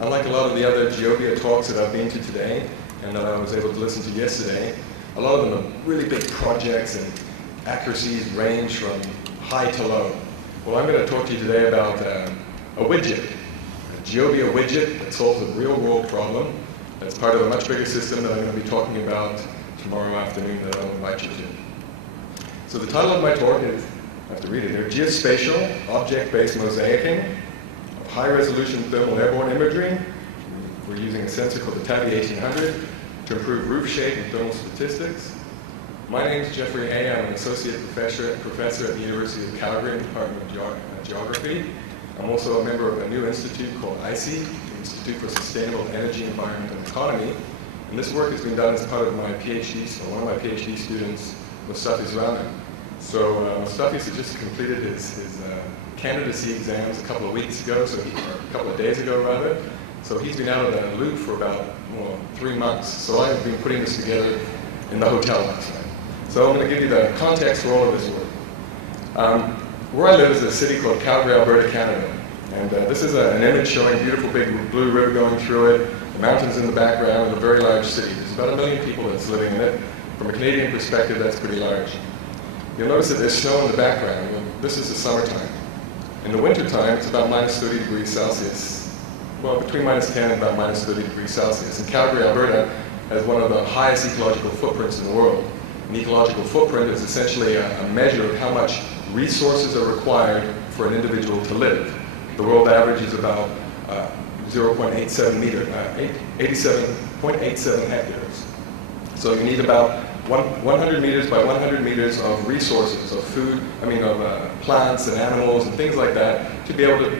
Unlike a lot of the other GEOBIA talks that I've been to today, and that I was able to listen to yesterday, a lot of them are really big projects and accuracies range from high to low. Well, I'm going to talk to you today about a widget, a GEOBIA widget that solves a real-world problem that's part of a much bigger system that I'm going to be talking about tomorrow afternoon that I'll invite you to. So the title of my talk is, I have to read it here, Geospatial Object-Based Mosaicing of High-Resolution Thermal Airborne Imagery. We're using a sensor called the TABI 1800 to improve roof shape and thermal statistics. My name is Jeffrey A. I'm an associate professor at the University of Calgary in the Department of Geography. I'm also a member of a new institute called ICE, the Institute for Sustainable Energy, Environment, and Economy. And this work has been done as part of my PhD, so one of my PhD students, Rahman. So Mustafis had just completed his candidacy exams a couple of weeks ago, or a couple of days ago rather. So he's been out of the loop for about 3 months. So I've been putting this together in the hotel last night. So I'm going to give you the context for all of this work. Where I live is a city called Calgary, Alberta, Canada. And this is an image showing a beautiful big blue river going through it, the mountains in the background, and a very large city. There's about 1 million people that's living in it. From a Canadian perspective, that's pretty large. You'll notice that there's snow in the background. This is the summertime. In the wintertime, it's about minus 30 degrees Celsius. Well, between minus 10 and about minus 30 degrees Celsius. And Calgary, Alberta has one of the highest ecological footprints in the world. An ecological footprint is essentially a measure of how much resources are required for an individual to live. The world average is about 87.87 hectares. So you need about 100 meters by 100 meters of resources, of food, of plants and animals and things like that to be able to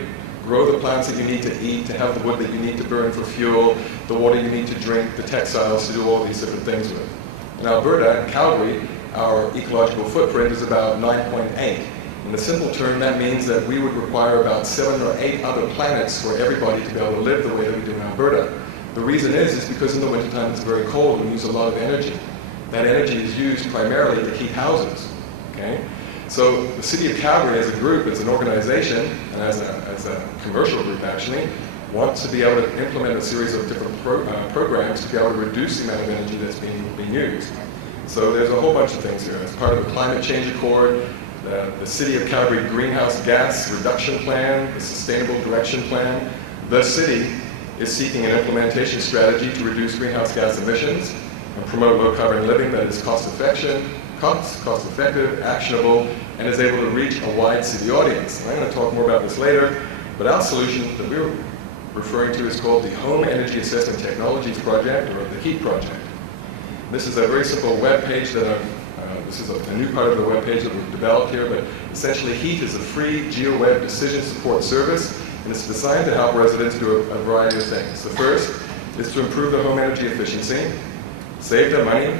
grow the plants that you need to eat, to have the wood that you need to burn for fuel, the water you need to drink, the textiles to do all these different things with. In Alberta, in Calgary, our ecological footprint is about 9.8. In a simple term, that means that we would require about 7 or 8 other planets for everybody to be able to live the way that we do in Alberta. The reason is because in the wintertime it's very cold and we use a lot of energy. That energy is used primarily to heat houses. Okay? So the city of Calgary as a group, as an organization, and as a commercial group actually, wants to be able to implement a series of different programs to be able to reduce the amount of energy that's being used. So there's a whole bunch of things here. As part of the Climate Change Accord, the City of Calgary Greenhouse Gas Reduction Plan, the Sustainable Direction Plan, the city is seeking an implementation strategy to reduce greenhouse gas emissions and promote low-carbon living that is cost-effective, actionable, and is able to reach a wide city audience. And I'm going to talk more about this later, but our solution that we're referring to is called the Home Energy Assessment Technologies Project, or the HEAT project. This is a very simple web page that this is a new part of the web page that we've developed here, but essentially HEAT is a free GeoWeb decision support service, and it's designed to help residents do a variety of things. The first is to improve their home energy efficiency, save their money,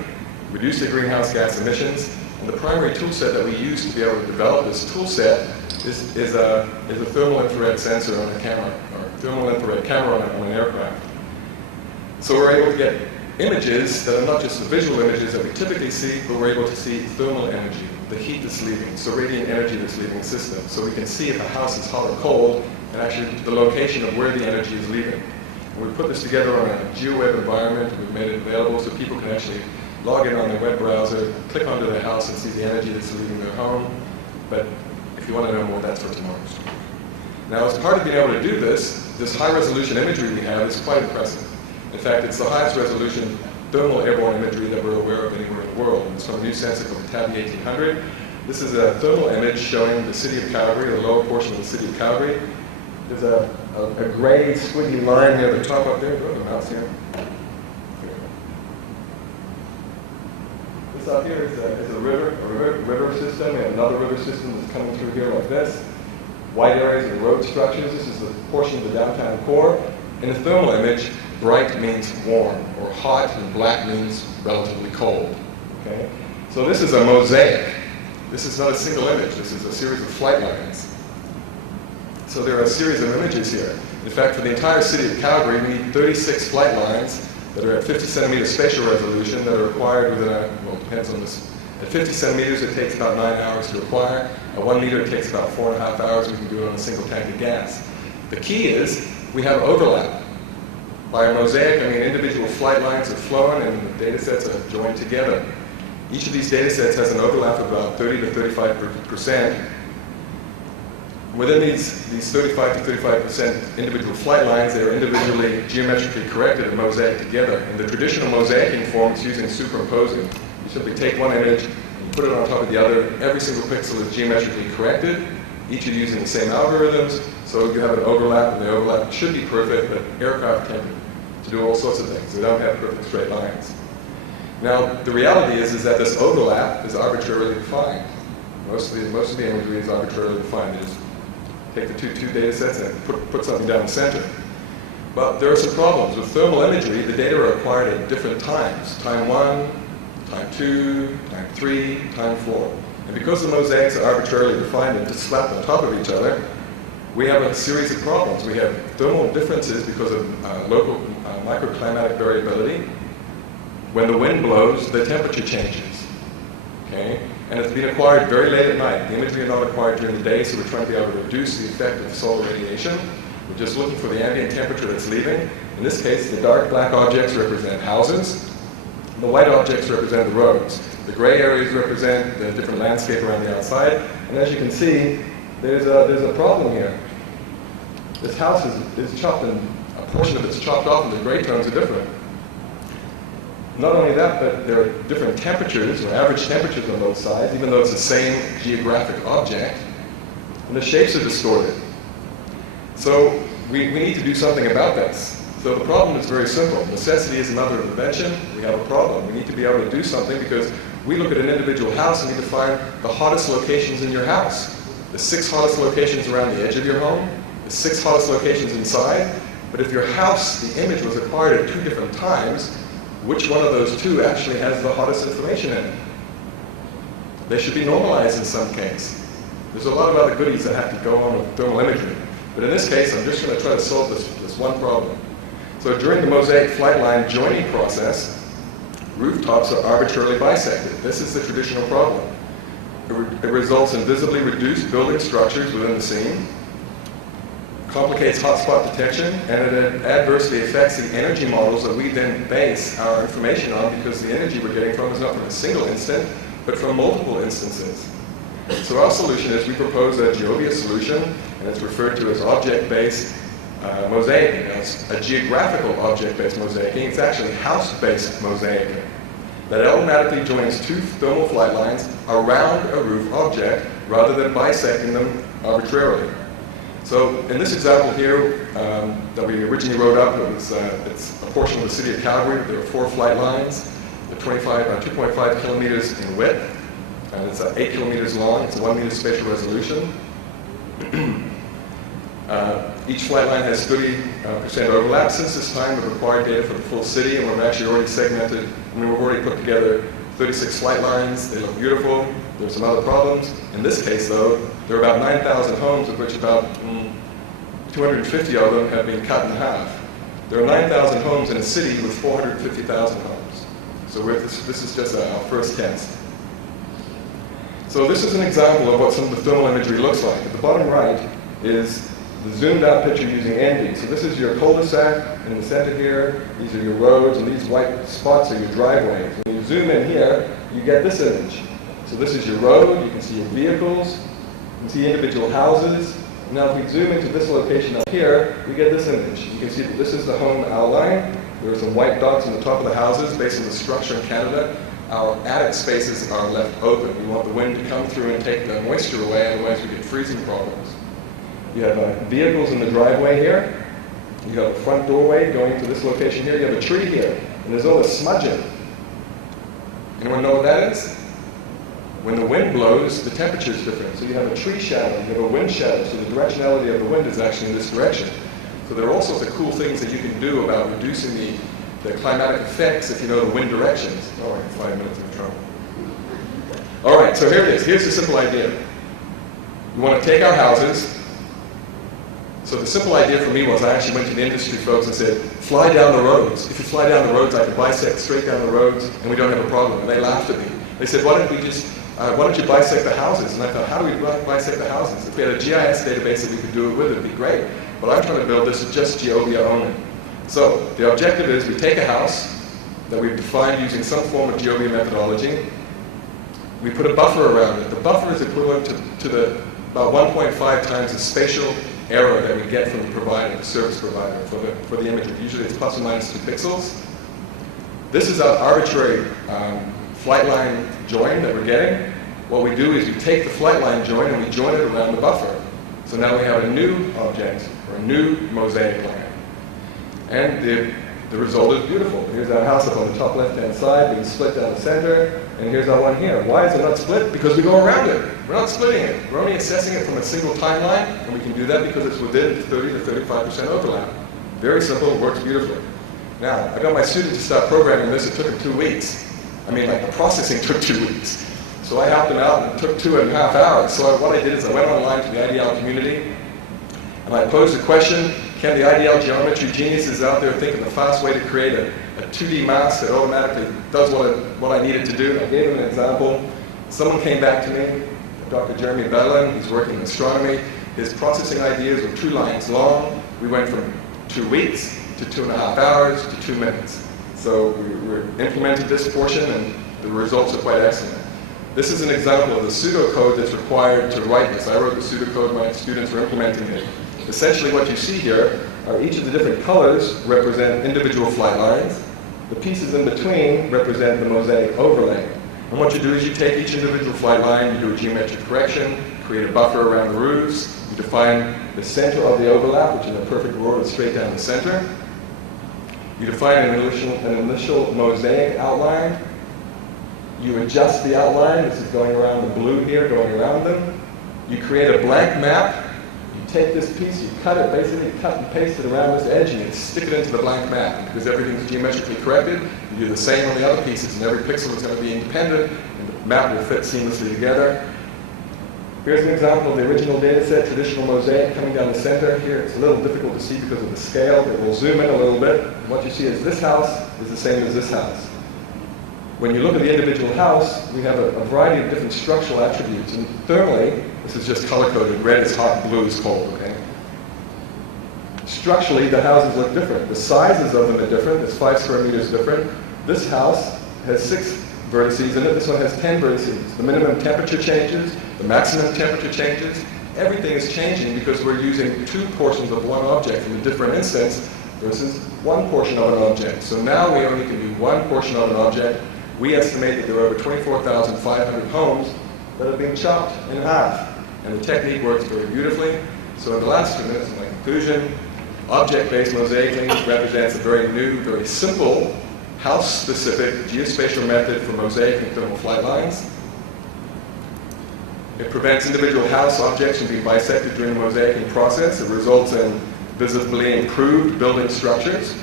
reduce their greenhouse gas emissions, and the primary tool set that we use to be able to develop this tool set is a thermal infrared sensor on a camera, or thermal infrared camera on an aircraft. So we're able to get images that are not just the visual images that we typically see, but we're able to see thermal energy, the heat that's leaving, so radiant energy that's leaving the system. So we can see if a house is hot or cold, and actually the location of where the energy is leaving. And we put this together on a GeoWeb environment, and we've made it available so people can actually log in on their web browser, click onto their house and see the energy that's leaving their home. But if you want to know more, that's for tomorrow. Now, as part of being able to do this high-resolution imagery we have is quite impressive. In fact, it's the highest resolution thermal airborne imagery that we're aware of anywhere in the world. It's from a new sensor called the TABI 1800. This is a thermal image showing the city of Calgary, the lower portion of the city of Calgary. There's a gray squiggly line near the top up there. Go to the mouse here. This up here is a river system, and another river system that's coming through here like this. White areas and road structures. This is the portion of the downtown core. In the thermal image, bright means warm, or hot, and black means relatively cold. Okay? So this is a mosaic. This is not a single image. This is a series of flight lines. So there are a series of images here. In fact, for the entire city of Calgary, we need 36 flight lines that are at 50 centimeter spatial resolution that are required within it depends on this. At 50 centimeters, it takes about 9 hours to acquire. At 1 meter, it takes about 4.5 hours. We can do it on a single tank of gas. The key is we have overlap. By a mosaic, I mean individual flight lines have flown and the data sets are joined together. Each of these data sets has an overlap of about 30 to 35%. Within these 35 to 35% individual flight lines, they are individually geometrically corrected and mosaic together. In the traditional mosaicing form, it's using superimposing. You simply take one image and put it on top of the other. Every single pixel is geometrically corrected. Each are using the same algorithms, so you have an overlap, and the overlap should be perfect, but aircraft tend to do all sorts of things. They don't have perfect straight lines. Now, the reality is that this overlap is arbitrarily defined. Most of the imagery is arbitrarily defined. They just take the two data sets and put something down the center. But there are some problems. With thermal imagery, the data are acquired at different times. Time 1, time 2, time 3, time 4. And because the mosaics are arbitrarily defined and just slapped on top of each other, we have a series of problems. We have thermal differences because of local microclimatic variability. When the wind blows, the temperature changes. Okay? And it's been acquired very late at night. The imagery are not acquired during the day, so we're trying to be able to reduce the effect of solar radiation. We're just looking for the ambient temperature that's leaving. In this case, the dark black objects represent houses. The white objects represent the roads. The gray areas represent the different landscape around the outside. And as you can see, there's a problem here. This house is chopped, and a portion of it's chopped off, and the gray tones are different. Not only that, but there are different temperatures, or average temperatures on both sides, even though it's the same geographic object, and the shapes are distorted. So we need to do something about this. So the problem is very simple. Necessity is the mother of invention. We have a problem. We need to be able to do something because we look at an individual house and need to find the hottest locations in your house. The 6 hottest locations around the edge of your home, the 6 hottest locations inside. But if your house, the image was acquired at 2 different times, which one of those 2 actually has the hottest information in it? They should be normalized in some case. There's a lot of other goodies that have to go on with thermal imagery. But in this case, I'm just going to try to solve this one problem. So during the mosaic flight line joining process, rooftops are arbitrarily bisected. This is the traditional problem. It results in visibly reduced building structures within the scene, complicates hotspot detection, and it adversely affects the energy models that we then base our information on because the energy we're getting from is not from a single instant, but from multiple instances. So our solution is we propose a GEOBIA solution, and it's referred to as object-based mosaicing. Now, it's a geographical object-based mosaicing. It's actually house-based mosaicing that automatically joins 2 thermal flight lines around a roof object rather than bisecting them arbitrarily. So in this example here that we originally wrote up, it's a portion of the city of Calgary. There are 4 flight lines. They're 2.5 kilometers in width, and it's 8 kilometers long. It's a 1 meter spatial resolution. Each flight line has 30% overlap. Since this time, we've acquired data for the full city, and we've actually already segmented, we've already put together 36 flight lines. They look beautiful. There's some other problems. In this case, though, there are about 9,000 homes, of which about 250 of them have been cut in half. There are 9,000 homes in a city with 450,000 homes. So this is just our first test. So this is an example of what some of the thermal imagery looks like. At the bottom right is the zoomed out picture using ND. So this is your cul-de-sac in the center here. These are your roads, and these white spots are your driveways. When you zoom in here, you get this image. So this is your road. You can see your vehicles. You can see individual houses. Now if we zoom into this location up here, we get this image. You can see that this is the home outline. There are some white dots on the top of the houses. Based on the structure in Canada, our attic spaces are left open. We want the wind to come through and take the moisture away, otherwise we get freezing problems. You have vehicles in the driveway here. You have a front doorway going to this location here. You have a tree here, and there's all this smudging. Anyone know what that is? When the wind blows, the temperature is different. So you have a tree shadow, you have a wind shadow, so the directionality of the wind is actually in this direction. So there are all sorts of cool things that you can do about reducing the climatic effects if you know the wind directions. Oh, I have 5 minutes of trouble. All right, so here it is. Here's the simple idea. We want to take our houses. So the simple idea for me was I actually went to the industry folks and said, fly down the roads. If you fly down the roads, I can bisect straight down the roads, and we don't have a problem. And they laughed at me. They said, why don't you bisect the houses? And I thought, how do we bisect the houses? If we had a GIS database that we could do it with, it'd be great. But I'm trying to build this with just GEOBIA only. So the objective is we take a house that we've defined using some form of GEOBIA methodology. We put a buffer around it. The buffer is equivalent to about 1.5 times the spatial error that we get from the provider, the service provider, for the imagery. Usually it's plus or minus 2 pixels. This is our arbitrary flight line join that we're getting. What we do is we take the flight line join and we join it around the buffer. So now we have a new object, or a new mosaic line. And the result is beautiful. Here's our house up on the top left-hand side, being split down the center, and here's our one here. Why is it not split? Because we go around it. We're not splitting it. We're only assessing it from a single timeline, and we can do that because it's within 30 to 35% overlap. Very simple, it works beautifully. Now, I got my student to start programming this. It took him 2 weeks. I mean, like, the processing took 2 weeks. So I helped him out, and it took 2.5 hours. So what I did is I went online to the IDL community, and I posed a question: can the IDL geometry geniuses out there think of a fast way to create a 2D mask that automatically does what I needed to do? I gave him an example. Someone came back to me, Dr. Jeremy Bedlin, who's working in astronomy. His processing ideas were 2 lines long. We went from 2 weeks to 2.5 hours to 2 minutes. So we implemented this portion, and the results are quite excellent. This is an example of the pseudocode that's required to write this. I wrote the pseudocode, my students were implementing it. Essentially what you see here are each of the different colors represent individual flight lines. The pieces in between represent the mosaic overlay. And what you do is you take each individual flight line, you do a geometric correction, create a buffer around the roofs, you define the center of the overlap, which is a perfect row straight down the center. You define an initial mosaic outline. You adjust the outline. This is going around the blue here, going around them. You create a blank map. You take this piece, you cut it, basically cut and paste it around this edge, and you stick it into the blank map. Because everything's geometrically corrected, you do the same on the other pieces, and every pixel is going to be independent, and the map will fit seamlessly together. Here's an example of the original data set, traditional mosaic coming down the center. Here it's a little difficult to see because of the scale, but we'll zoom in a little bit. What you see is this house is the same as this house. When you look at the individual house, we have a variety of different structural attributes. And thermally, this is just color-coded. Red is hot, blue is cold, okay? Structurally, the houses look different. The sizes of them are different. It's 5 square meters different. This house has 6 vertices in it. This one has 10 vertices. The minimum temperature changes. The maximum temperature changes. Everything is changing because we're using 2 portions of one object in a different instance versus 1 portion of an object. So now we only can do 1 portion of an object. We estimate that there are over 24,500 homes that are being chopped in half. And the technique works very beautifully. So in the last 2 minutes, in my conclusion, object-based mosaicing represents a very new, very simple, house-specific geospatial method for mosaic and thermal flight lines. It prevents individual house objects from being bisected during the mosaicing process. It results in visibly improved building structures,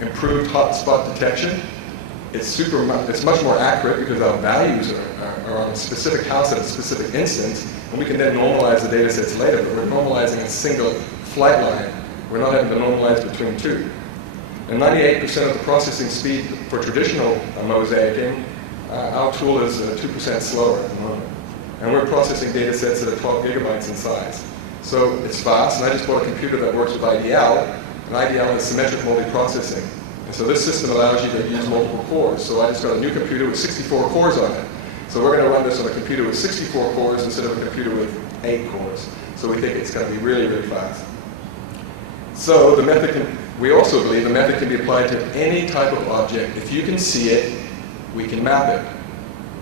improved hotspot detection. It's much more accurate because our values are on a specific house at a specific instance, and we can then normalize the data sets later, but we're normalizing a single flight line. We're not having to normalize between 2. And 98% of the processing speed for traditional mosaicing, our tool is 2% slower at the moment. And we're processing data sets that are 12 gigabytes in size. So it's fast, and I just bought a computer that works with IDL, and IDL has symmetric multiprocessing. And so this system allows you to use multiple cores. So I just got a new computer with 64 cores on it. So we're going to run this on a computer with 64 cores instead of a computer with 8 cores. So we think it's going to be really, really fast. So the method we also believe the method can be applied to any type of object. If you can see it, we can map it.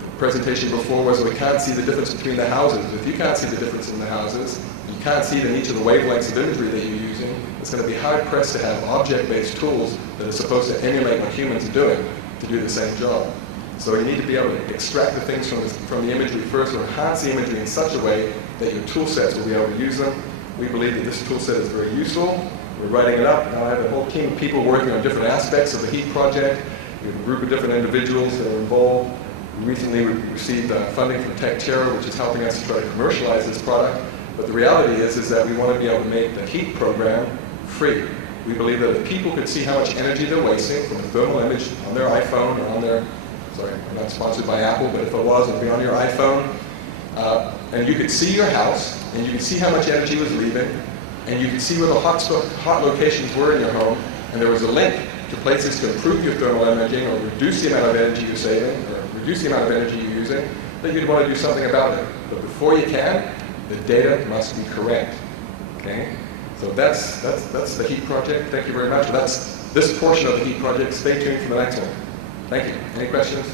The presentation before was we can't see the difference between the houses. If you can't see the difference in the houses, you can't see it in each of the wavelengths of imagery that you're using, it's going to be hard-pressed to have object-based tools that are supposed to emulate what humans are doing to do the same job. So you need to be able to extract the things from the imagery first, or enhance the imagery in such a way that your tool sets will be able to use them. We believe that this tool set is very useful. We're writing it up. Now I have a whole team of people working on different aspects of the HEAT project. We have a group of different individuals that are involved. We recently received funding from Tech Terra, which is helping us to try to commercialize this product. But the reality is that we want to be able to make the HEAT program free. We believe that if people could see how much energy they're wasting from a thermal image on their iPhone or on their, sorry, I'm not sponsored by Apple, but if it was, it would be on your iPhone. And you could see your house, and you could see how much energy was leaving, and you could see where the hot locations were in your home, and there was a link to places to improve your thermal imaging or reduce the amount of energy you're saving or reduce the amount of energy you're using, that you'd want to do something about it. But before you can, the data must be correct. Okay? So that's the HEAT project. Thank you very much. That's this portion of the HEAT project. Stay tuned for the next one. Thank you. Any questions?